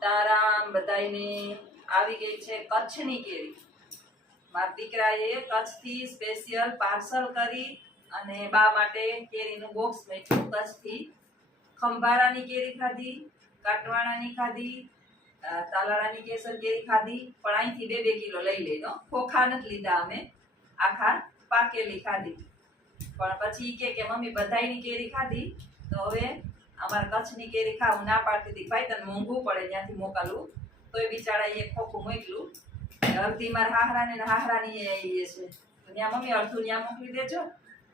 સીતારામ બધાયને આવી ગઈ છે કચ્છની કેરી. મારા દીકરાએ કચ્છથી સ્પેશિયલ પાર્સલ કરી અને બા માટે કેરીનું બોક્સ મેચ્યું. કચ્છથી ખંભારાની કેરી ખાધી, કાટવાડાની ખાધી, તાલાળાની કેસર કેરી ખાધી, પણ અહીંથી 2-2 કિલો લઈ લેનો. ખોખા નથી લીધા અમે, આખા પાકેલી ખાધી. પણ પછી કે મમ્મી બધાયની કેરી ખાધી તો હવે અમારે કચ્છની કેરી ખાવું ના પાડતી હતી. ભાઈ તને મોંઘું પડે ત્યાંથી મોકલવું, તો એ બિચારાએ એક ખોખું મોકલું. અડધી મારા હાહરાને ને હાહરાની આવી છે, તો ત્યાં મમ્મી અડધું ત્યાં મોકલી દેજો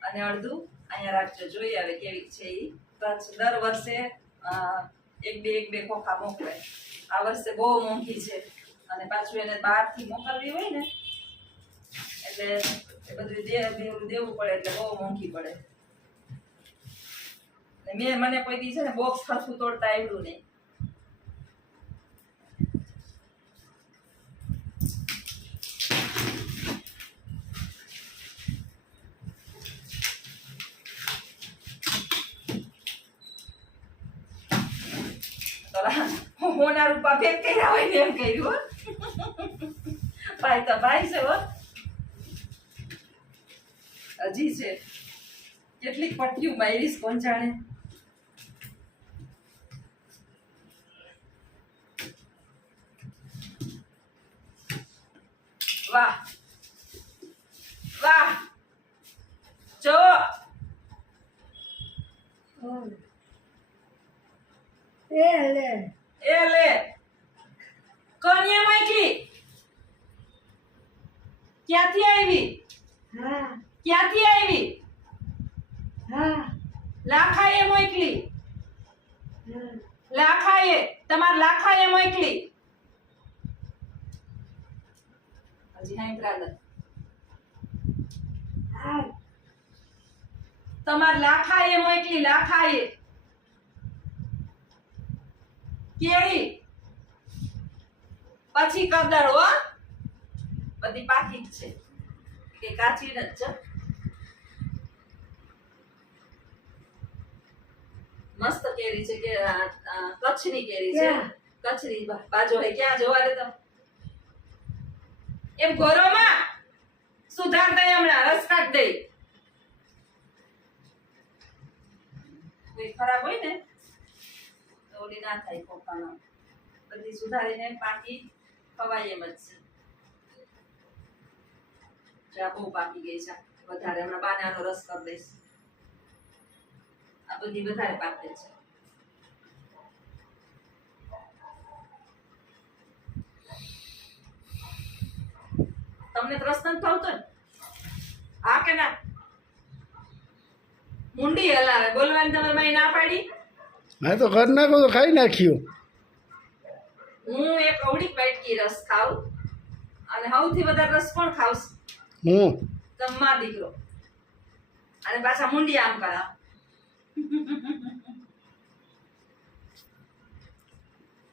અને અડધું અહીંયા રાખજો, જોઈએ હવે કેવી છે એ. કચ્છ દર વર્ષે એક બે ખોખા મોકલે. આ વર્ષે બહુ મોંઘી છે અને પાછું એને બહારથી મોકલવી હોય ને એટલે એ બધું દેવું પડે, એટલે બહુ મોંઘી પડે. મને કોઈ દી છે ને બોક્સ ખર્ચું તોડતા આવડ્યું નહીં. હોના રૂપા ફેર કર્યા હોય ને એમ કર્યું. ભાઈ તો ભાઈ છે હો. હજી છે કેટલીક પટ્ટીઓ મારીશ કોણ જાણે. વાહ વાહ, જો એ લે કન્યા માઈકલી ક્યાંથી આવી? ક્યાંથી આવી? લાખાએ મોકલી. લાખાએ, તમાર લાખાએ મોકલી. હજી હાઈ બ્રાદર તમાર લાખાએ મોકલી. લાખાએ કેરી પછી કદર હો, બધી પાકી જ છે કે કાચી જ છે. મસ્ત કેરી છે કે કચ્છની કેરી છે. કચ્છની બાજુ હે ક્યાં જોવા દે તો એમ ગોરોમાં સુધાર દે, હમણાં રસ કાઢ દે. કોઈ ખરાબ હોય ને તો ઓલી ના થાય ખોખામાં. બધી સુધારીને પાકી ખવાય એમ જ છે. જા બહુ પાકી ગઈ છે વધારે, હમણાં બાનાનો રસ કરી દઈશ. આ બધી વધારે પાકે છે. તમને રસ નથી ભાવતો ને? હા કે ના? મુંડી હલાવે બોલવાની તમારે માઈ ના પાડી. હા તો ઘર નાખો તો ખાઈ નાખ્યું. હું એક અવળી પેટકી રસ ખાઉં અને સૌથી વધારે રસ કોણ ખાવસ? હું. તમારો દીકરો. અને પાછા મુંડી આમ કરા.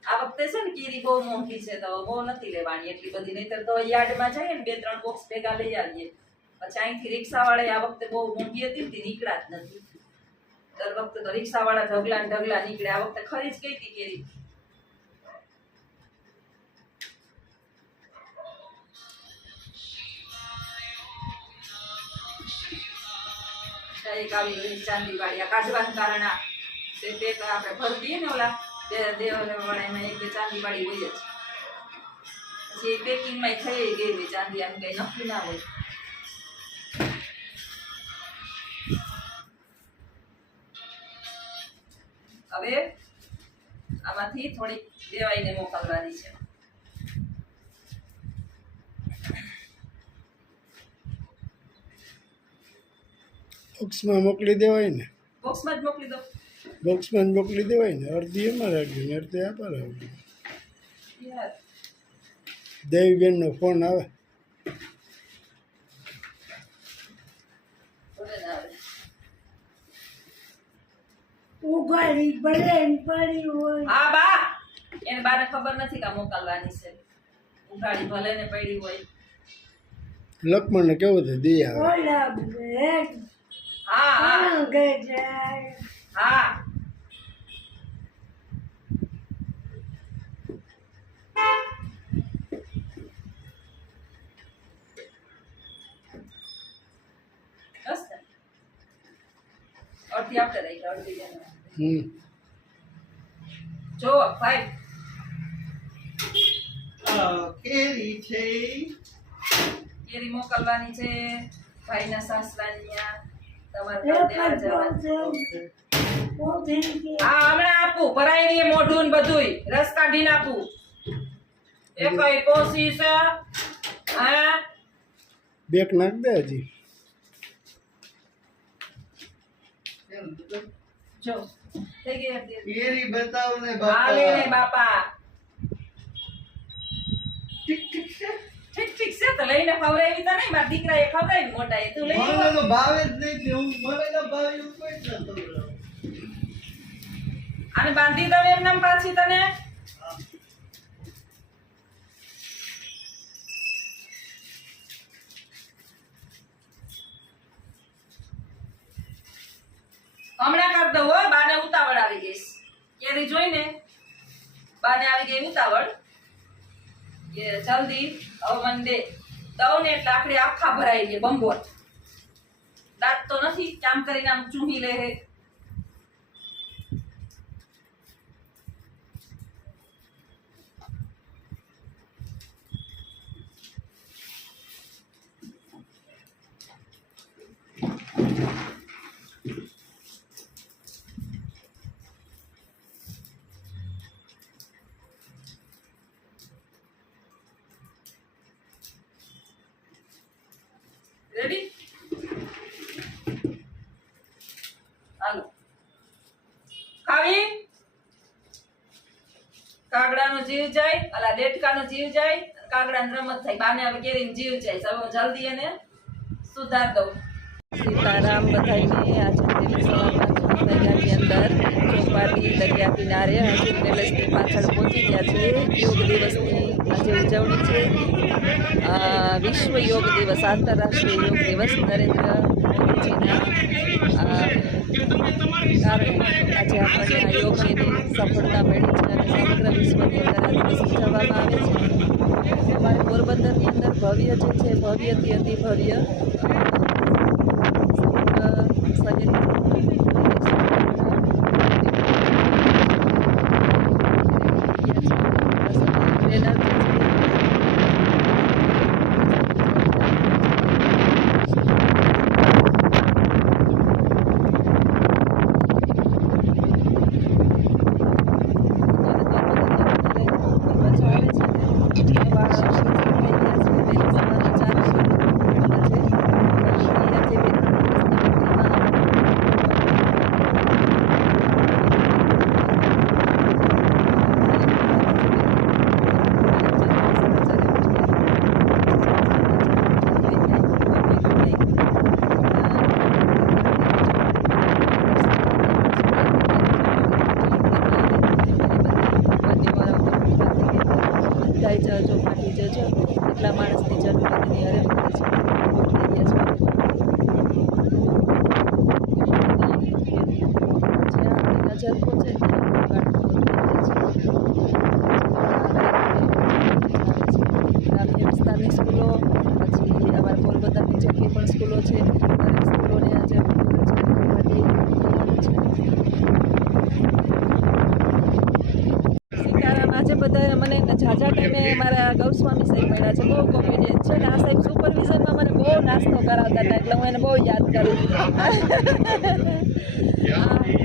આ વખતે છે ને કેરી બહુ મોંઘી છે તો બહુ નથી લેવાની એટલી બધી, નહીતર તો યાર્ડમાં જઈએ ને 2-3 બોક્સ ભેગા લઈ આવીએ. પછી અહીંથી રિક્ષા વાળા આ વખતે બહુ મોંઘી હતી ને નીકળ્યા જ નથી. દર વખતે તો રિક્ષા વાળા ઢગલા ને ઢગલા નીકળે. આ વખતે ખરી જ ગઈ હતી કેરી. એક આવી ગઈ ચાંદી વાળી. કાઢવાનું કારણ આ તે આપણે ભરી દઈએ ને ઓલા દેવવાળામાં 1-2 ચાંદી વાળી હોય જ. પછી પેકિંગમાં થઈ ગઈ હોય ચાંદી, આમ કઈ નક્કી ના હોય. હવે આમાંથી થોડીક દેવાઈને મોકલવાની છે. બોક્સમાં મોકલી દેવાય ને. બોક્સમાં જ મોકલી દો. બોક્સમાં જ મોકલી દેવાય ને. અડધી એમાં રાખજો ને અડધી આપા રાખજો. દેવીબેનનો ફોન આવે. ઉગાડી ભલે પડી હોય. હા બા, એને બાને ખબર નથી કે મોકલવાની છે. ઉગાડી ભલે ને પડી હોય. લક્ષ્મણને કેવું છે દી આવે. ઓલા બેગ હા હા ગજાય. હા અડધી આપણે રાખી અડધી એને. જો 5 કેરી છે કેરી મોકલવાની છે ભાઈના સાસરાની ત્યાં. તમારે એક ઘર જ દેવા છે. જવાનું. બહુ થઈ ગઈ. હા હમણાં આપું ભરાઈ રહી મોઢું ને બધુંય રસ કાઢીને આપું. એ કઈ કોશી છે હા બેક નાખ દે હજી. જો થઈ ગઈ અડધી. કેરી બતાવો ને હાલે ને બાપા બાપા ઠીક ઠીક છે ઠીક છે તો લઈને ખવડાવી તો નહીં મારા દીકરાએ ખવડાવી મોટા એ તું લઈ મને તો ભાવે જ નહીં હું મને તો ભાવે એવું કોઈ જ નતો અને બાંધી દઉં એમ નામ પાછી તને હમણાં કર દઉં હો બાને ઉતાવળ આવી ગઈ કેરી જોઈને બાને આવી ગઈ ઉતાવળ કે જલ્દી હવે મને દે દઉં ને એટલે આખડી આખા ભરાઈ ગઈ બંબોટ દાંત તો નથી કામ કરીને આમ ચૂહી લે હે રેડી હાલો ખાવી કાગડાનો જીવ જાય અલા ડેટકાનો જીવ જાય કાગડાની રમત થાય બાને હવે કેરીનો જીવ જાય હવે જલ્દી એને સુધાર દઉં સીતારામ બધાઈને આજે સવારના 6 વાગ્યાની અંદર ચોપાટી દરિયા કિનારે હજી પેલેસની પાછળ પહોંચી ગયા છે યોગ દિવસની આજે ઉજવણી છે વિશ્વ યોગ દિવસ આંતરરાષ્ટ્રીય યોગ દિવસ નરેન્દ્ર મોદીજીના કારણે આજે આપણને આ યોગની સફળતા મળી છે અને સમગ્ર વિશ્વની અંદર આ દિવસ ઉજવવામાં આવે છે અમારે પોરબંદરની અંદર ભવ્ય જે છે ભવ્યથી અતિ ભવ્ય ચોપાટી જજો એટલા માણસની જરૂરિયાતની અરે મળે છે નજર પહોંચે ગ્રામ્ય વિસ્તારની સ્કૂલો પછી અમારા પોરબંદરની જેટલી પણ સ્કૂલો છે દરેક સ્કૂલોને આજે સીતારામ આજે બધા મને ઝાઝા ટાઈમે મારા ગૌસ્વામી સાહેબ મળ્યા છે બહુ કોમેડિયન છે ને આ સાહેબ સુપરવિઝનમાં મને બહુ નાસ્તો કરાવતા હતા એટલે હું એને બહુ યાદ કરું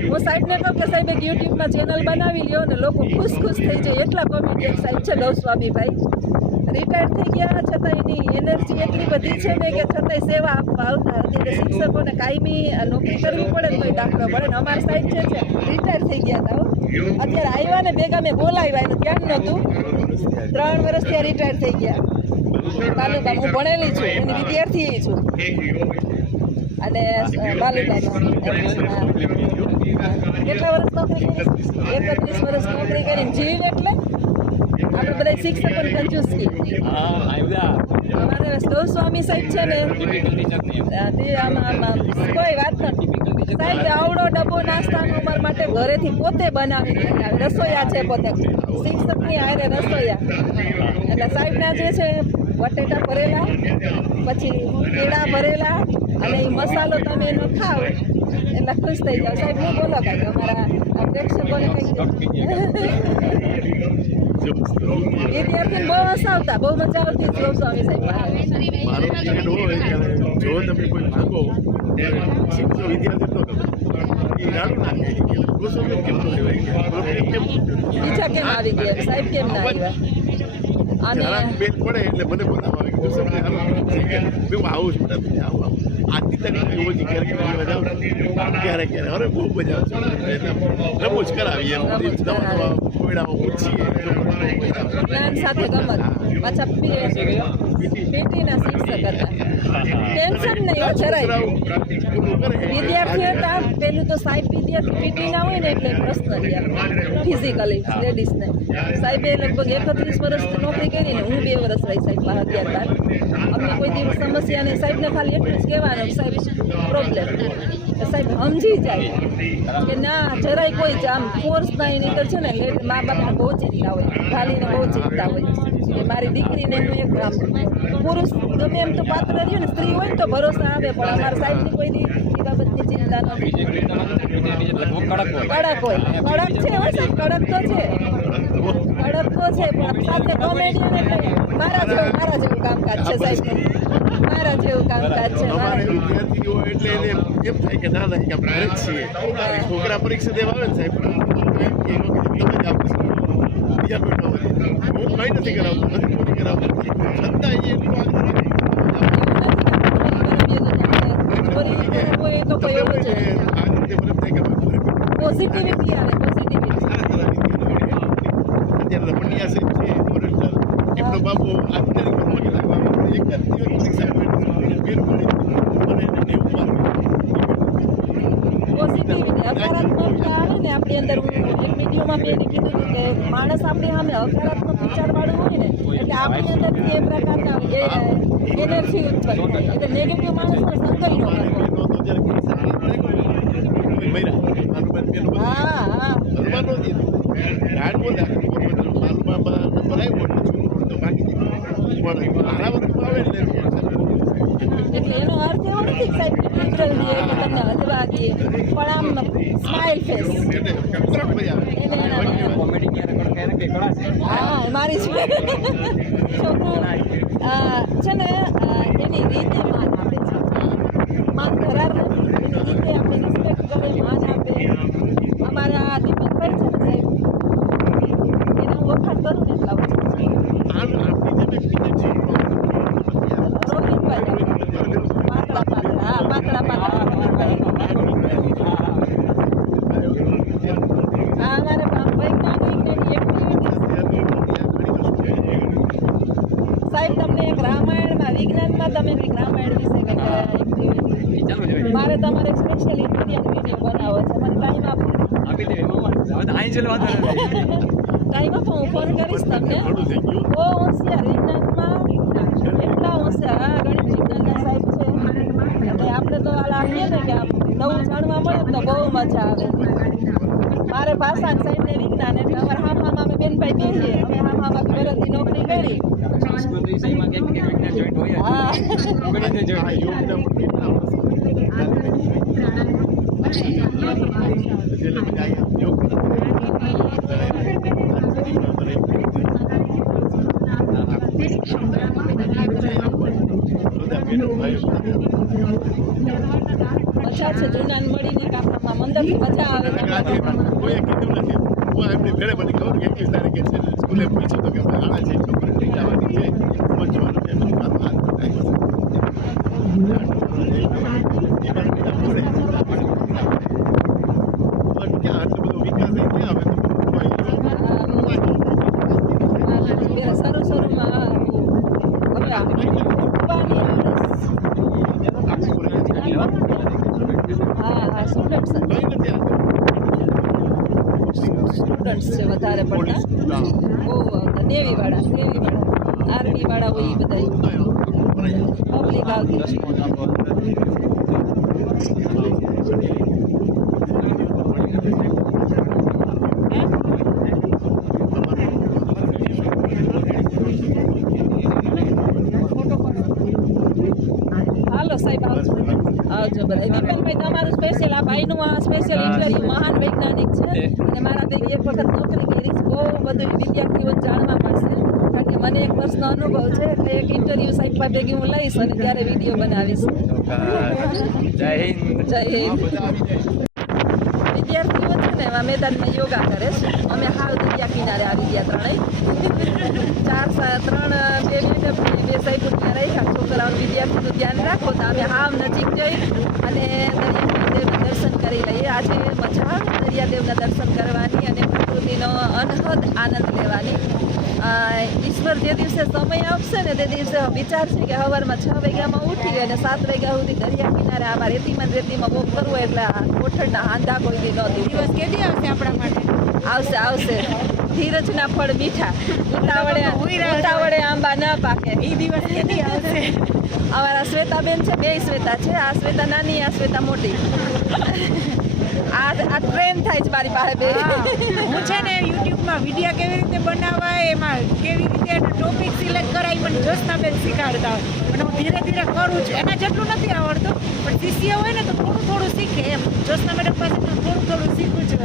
હું સાહેબને કહું કે સાહેબ એક યુટ્યુબમાં ચેનલ બનાવી લ્યો ને લોકો ખુશ ખુશ થઈ જાય એટલા કોમેડિયન સાહેબ છે ગૌસ્વામી ભાઈ રિટાયર થઈ ગયા છતાં એની એનર્જી એટલી બધી છે ને કે છતાંય સેવા આપવા આવતા હતી કે શિક્ષકોને કાયમી નોકરી કરવી પડે ને તોય દાખલો પડે ને અમારા સાહેબ છે રિટાયર થઈ ગયા હતા અત્યારે આવ્યા ને ભેગા મેં બોલાવ્યા એનું ધ્યાન નહોતું 3 વર્ષ ત્યાં રિટાયર થઈ ગયા તાલુકા હું ભણેલી છું એની વિદ્યાર્થી છું અને બાલુકામાં કેટલા વર્ષ નોકરી કરી 31 વર્ષ નોકરી કરીને જીવ એટલે આપણે અમારે બધા શિક્ષકોને કંજૂસકી અમારે સ્વામી સાહેબ છે ને તે આમાં કોઈ વાત નથી સાહેબ આવડો ડબ્બો નાસ્તાનો અમારા માટે ઘરેથી પોતે બનાવીને લઈને આવે રસોઈયા છે પોતે શિક્ષકની હારે રસોઈયા એટલે સાહેબના જે છે બટેટા ભરેલા પછી કેળા ભરેલા અને એ મસાલો તમે એનો ખાઓ એટલે ખુશ થઈ જાઓ સાહેબ હું બોલો કાંઈક અમારા પ્રેક્ષકોને કંઈક વિદ્યાર્થીને બહુ હસાવતા બહુ મજા આવતી સ્વામી સાહેબ મારો ટિકિટ હોય ત્યારે જો તમે કોઈ માંગો ત્યારે શિક્ષક વિદ્યાર્થી તો એ રાડું નાખે કે ગુસ્સો કેમ ન લેવાય કેમ બીજા કેમ આવી ગયા સાહેબ કેમ ના આવ્યા અને જરાક બેલ પડે એટલે મને બોલાવવા આવે કે ગુસ્સો ને હાલો હું આવું છું બધા આવું આજની તારીખે એવું છે ક્યારેક ક્યારેક અરે બહુ મજા આવે રમૂજ કરાવી એમ કોયડાઓ પૂછીએ જ્ઞાન સાથે ગમત પાછા પીટીના શિક્ષક હતા ટેન્શન નહીં હો જરાય વિદ્યાર્થીઓ હતા પેલું તો સાહેબ વિદ્યાર્થી પીટીના હોય ને એટલે પ્રશ્ન થયા ફિઝિકલી લેડીઝને સાહેબે લગભગ 31 વર્ષની નોકરી કરીને હું 2 વર્ષ રહી સાહેબ 11 અમને કોઈ દિવસ સમસ્યા નહીં સાહેબને ખાલી એટલું જ કહેવાનું સાહેબ પ્રોબ્લેમ સાહેબ સમજી જાય કે ના જરાય કોઈ જ આમ ફોર્સ ના એની તો છે ને મા બાપને બહુ ચિંતા હોય ખાલીને બહુ ચિંતા હોય કે મારી દીકરીને હું એક આમ પુરુષ ગમે એમ તો પાત્ર રહ્યું ને સ્ત્રી હોય ને તો ભરોસા આવે પણ અમારા સાહેબની કોઈ દી એ બાબતની ચિંતા નથી કડક હોય કડક છે હો સાહેબ કડક તો છે પણ સાથે કોમેડિયન એટલે મારા જેવું કામકાજ છે સાહેબ મારા જેવું કામકાજ છે અમારે વિદ્યાર્થીઓ એટલે એને એમ થાય કે ના ના કે આપણે ઘરે જ છીએ છોકરા પરીક્ષા દેવા આવે ને સાહેબ તો એમ કે તમે જ આપો બીજા કોઈ ન હોય હું કંઈ નથી કરાવતો નથી પૂરી કરાવતો છતાં એ એટલું પોઝિટિવિટી આવે પોઝિટિવિટી અત્યારે રમણીયા સાહેબ છે ફોરેસ્ટર એમનો બાપુ અત્યારે એક જ દિવસ પરીક્ષા પોઝિટિવિટી હકારાત્મકતા આવે ને આપણી અંદર હું એક વિડીયોમાં મેં કીધું હતું કે માણસ આપણી સામે હકારાત્મક વિચારવાળું હોય ને એટલે આપણી અંદરથી એ પ્રકારના એનર્જી ઉત્પન્ન થાય એટલે નેગેટિવ માણસનો સંકલ્પ ન કરવો હા હા એટલે એનો અર્થ એવો નથી કે સાહેબ લિબરલ દે કે તમને હલવા દે પણ આમ સ્માઇલ ફેસ હા મારી છોકરું છે ને એની રીતે માન આપે છે માન કરાર નથી એની રીતે આપણે રિસ્પેક્ટ કરે માન આપે અમારા દીપકભાઈ છે ને સાહેબ એના હું વખાણ કરું ને એટલા રોહિતભાઈ પાતળા પાતળા અમારે વૈજ્ઞાનિક એક્ટિવિટી સાહેબ તમને એક રામાયણમાં વિજ્ઞાનમાં તમે કંઈક રામાયણ વિશે કંઈક એક્ટિવિટી મારે તમારે સ્પેશિયલ ઇન્ડિયન વિડીયો બનાવવો છે મને ટાઈમ આપો ટાઈમ આપો હું ફોન કરીશ તમને બહુ હોશિયાર વિજ્ઞાનમાં એટલા હોશિયાર ગણિત વિજ્ઞાનના સાહેબ છે એટલે આપણે તો હાલ આપીએ ને કે આમ નવું જાણવા મળે તો બહુ મજા આવે મારે ભાષા સાહેબને વિજ્ઞાન એટલે અમારે હામાં અમે બેનભાઈ બેસીએ અમે હામાં ગરજની નોકરી કરી હા મજા છે જૂનાને મળીને કાપવામાં મંદિરથી મજા આવે કોઈ કીધું નથી હું એમની ઘરે મને ખબર કે 21 તારીખે છે સ્કૂલે પૂછ્યું તો કે આણા છે છોકરી લઈ જવાની છે પહોંચવાનું છે મને મારો હાથ ક્યાં આટલો બધો વિકાસ ક્યાં આવે શરૂમાં સ્ટુડન્ટ્સ છે વધારે પડતા બહુ આવતા નેવી વાળા આર્મી વાળા હોય એ બધા પબ્લિક આવતી હાલો સાહેબ આવજો આવજો બધા વિપલભાઈ તમારું સ્પેશિયલ આ ભાઈનું આ સ્પેશિયલ ઇન્ટરવ્યુ મહાન વૈજ્ઞાનિક છે અને મારા ભેગી એક વખત નોકરી કરી બહુ બધું વિદ્યાર્થીઓ જાણવા મળશે કારણ કે મને એક વર્ષનો અનુભવ છે એટલે એક ઇન્ટરવ્યુ સાહેબ ભેગી હું લઈશ અને ત્યારે વિડીયો બનાવીશ જય હિન્દ જય હિન્દ વિદ્યાર્થીઓ છે ને એવા મેદાનમાં યોગા કરે છે અમે હાવ દરિયા કિનારે આવી ગયા ત્રણેય બે સાહેબ ત્યાં રાખ્યા છોકરાઓ વિદ્યાર્થીનું ધ્યાન રાખો તો અમે હાવ નજીક જઈ અને દરિયાદેવના દર્શન કરી લઈએ આજે મજા આવે દરિયાદેવના દર્શન કરવાની અને પ્રકૃતિનો અનહદ આનંદ લેવાની ઈશ્વર જે દિવસે સમય આપશે ને તે દિવસે વિચાર છે કે સવારમાં 6 વાગ્યામાં ઉઠી અને 7 વાગ્યા સુધી દરિયા કિનારે આમાં રેતીમાં વોક કરવું એટલે કોઠડના હાંધા કોઈ દી નહોતી દિવસ કેદી આવશે આપણા માટે આવશે ધીરજના ફળ મીઠા ઉતાવળે આંબા ના પાકે એ દિવસ કેદી આવશે અમારા શ્વેતાબેન છે બે શ્વેતા છે આ શ્વેતા નાની આ શ્વેતા મોટી આ ટ્રેન થાય છે મારી પાસે બે હું છે ને યુટ્યુબમાં વિડીયો કેવી રીતે બનાવાય એમાં કેવી રીતે ટોપિક સિલેક્ટ કરાય મને જોશનાબેન શીખવાડતા હોય અને હું ધીરે ધીરે કરું છું એના જેટલું નથી આવડતું પણ શિષ્ય હોય ને તો થોડું શીખે એમ જોશના મેડમ પાસે થોડું શીખું છું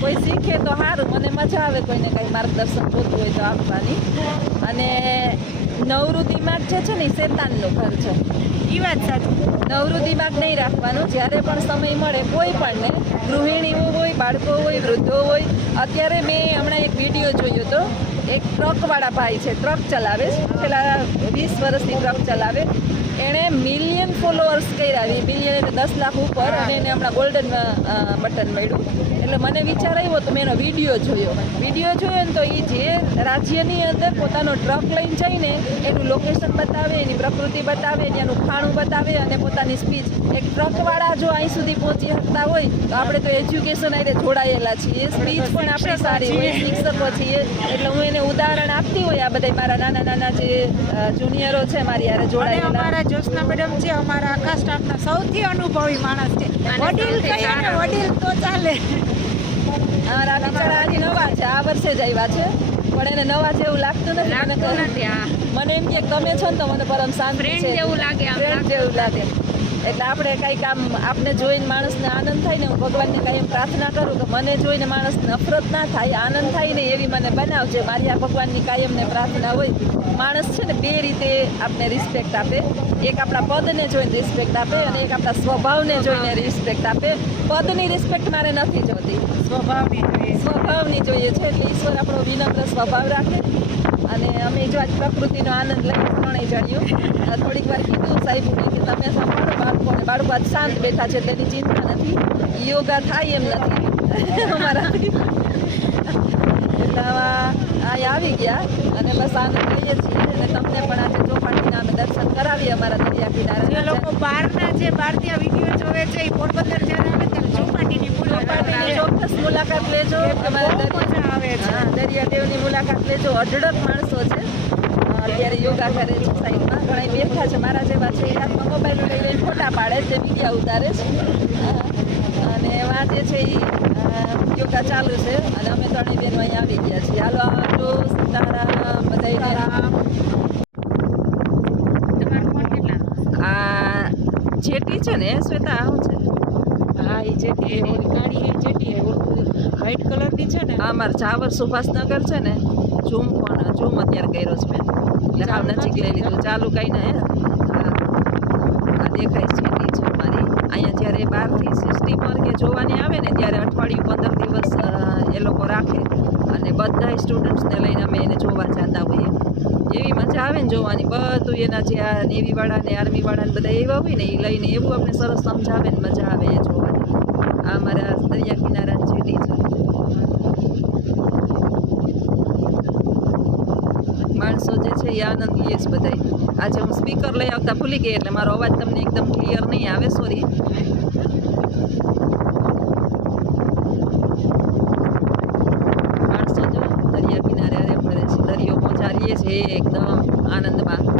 કોઈ શીખે તો સારું મને મજા આવે કોઈને કંઈ માર્ગદર્શન જોતું હોય તો આપવાની અને નવરું દિમાગ જે છે ને એ શેતાનનું ઘર છે એ વાત સાચી નવરું દિમાગ નહીં રાખવાનું જ્યારે પણ સમય મળે કોઈ પણને ગૃહિણીઓ હોય બાળકો હોય વૃદ્ધો હોય અત્યારે મેં હમણાં એક વિડીયો જોયો હતો એક ટ્રકવાળા ભાઈ છે ટ્રક ચલાવે છે પેલા 20 વર્ષથી ટ્રક ચલાવે એણે મિલિયન ફોલોઅર્સ કર્યા મિલિયન એટલે 10 લાખ ઉપર અને એને હમણાં ગોલ્ડન બટન મળ્યું એટલે મને વિચાર આવ્યો તો મેં એનો વિડીયો જોયો ને તો એ જે રાજ્યની અંદર પોતાનો ટ્રક લઈને જઈને એનું લોકેશન બતાવે એની પ્રકૃતિ બતાવે એનું ખાણું બતાવે અને પોતાની સ્પીચ એક ટ્રકવાળા જો અહીં સુધી પહોંચી શકતા હોય તો આપણે તો એજ્યુકેશન આરે જોડાયેલા છીએ સ્પીચ પણ આપણી સારી હોય શિક્ષકો છીએ એટલે હું એને ઉદાહરણ આપતી હોય આ બધા મારા નાના જે જુનિયરો છે મારી યારે જોડાયેલા અમારા જોશના મેડમ છે અમારા આખા સ્ટાફના સૌથી અનુભવી માણસ છે વડીલ કહીએ ને વડીલ તો ચાલે અમારા બિચારા હજી નવા છે આ વર્ષે જ આવ્યા છે પણ એને નવા જેવું લાગતું નથી મને એમ કે તમે છો ને તો મને પરમ શાંતિ છે ફ્રેન્ડ જેવું લાગે એટલે આપણે કંઈક આમ આપને જોઈને માણસને આનંદ થાય ને હું ભગવાનને કાંઈ એમ પ્રાર્થના કરું કે મને જોઈને માણસ નફરત ના થાય આનંદ થાય ને એવી મને બનાવજે મારી આ ભગવાનની કાયમને પ્રાર્થના હોય માણસ છે ને બે રીતે આપને રિસ્પેક્ટ આપે એક આપણા પદને જોઈને રિસ્પેક્ટ આપે અને એક આપણા સ્વભાવને જોઈને રિસ્પેક્ટ આપે પદની રિસ્પેક્ટ મારે નથી જોતી સ્વભાવની જોઈએ છે એટલે ઈશ્વર આપણો વિનમ્ર સ્વભાવ રાખે અને અમે જો આજ પ્રકૃતિનો આનંદ લઈ ત્રણેય જણીઓ થોડીક વાર કીધું સાહેબને કે તમે સાંભળો બાળકો આજ શાંત બેઠા છે તેની ચિંતા નથી યોગા થાય એમ નથી અમારાથી એટલે અહીં આવી ગયા અને બસ આનંદ લઈએ છીએ અને તમને પણ આજે ચોપાટીના અમે દર્શન કરાવીએ અમારા દરિયા કિનારે જે લોકો બહારના જે બહારથી આ વિડીયો જોવે છે એ પોરબંદર જ્યારે આવે ત્યારે ચોપાટીની ચોક્કસ મુલાકાત લેજો અમારા મજા આવે છે દરિયાદેવની મુલાકાત લેજો અઢળક માણસો છે અત્યારે યોગા કરે છે સાઈડમાં ઘણા બેઠા છે મારા જેવા છે એ હાથમાં મોબાઈલ લઈ લઈને ફોટા પાડે છે વિડીયો ઉતારે છે અને એમાં જે છે એ યોગા ચાલુ છે અને અમે ત્રણેય બહેનો અહીંયા આવી ગયા છીએ હાલો આવજો સીતારામ બધાય આ જેટી છે ને શ્વેતા શું છે હા એ જેટી કાળી એ જેટી વ્હાઈટ કલરની છે ને આ મારા ચાવર સુભાષનગર છે ને ઝૂમ અત્યારે કર્યો છે મેં એટલે હાવ નજીક લઈ લીધું ચાલુ કઈ ને આ દેખાય છે એ છે મારી અહીંયા જ્યારે બહારથી સ્ટીમર કે જોવાની આવે ને ત્યારે અઠવાડિયું 15 દિવસ એ લોકો રાખે અને બધા સ્ટુડન્ટ્સને લઈને અમે એને જોવા જતા હોઈએ એવી મજા આવે ને જોવાની બધું એના જે આ નેવીવાળા ને આર્મીવાળા ને બધા એવા હોય ને એ લઈને એવું આપણે સરસ સમજાવે ને મજા આવે એ જોવાની આ અમારા દરિયા કિનારા જેટી છે માણસો જે છે એ આનંદ લે છે બધાય આજે હું સ્પીકર લઈ આવતા ભૂલી ગઈ એટલે મારો અવાજ તમને એકદમ ક્લિયર નહીં આવે સોરી માણસો જો છે એકદમ આનંદમાં.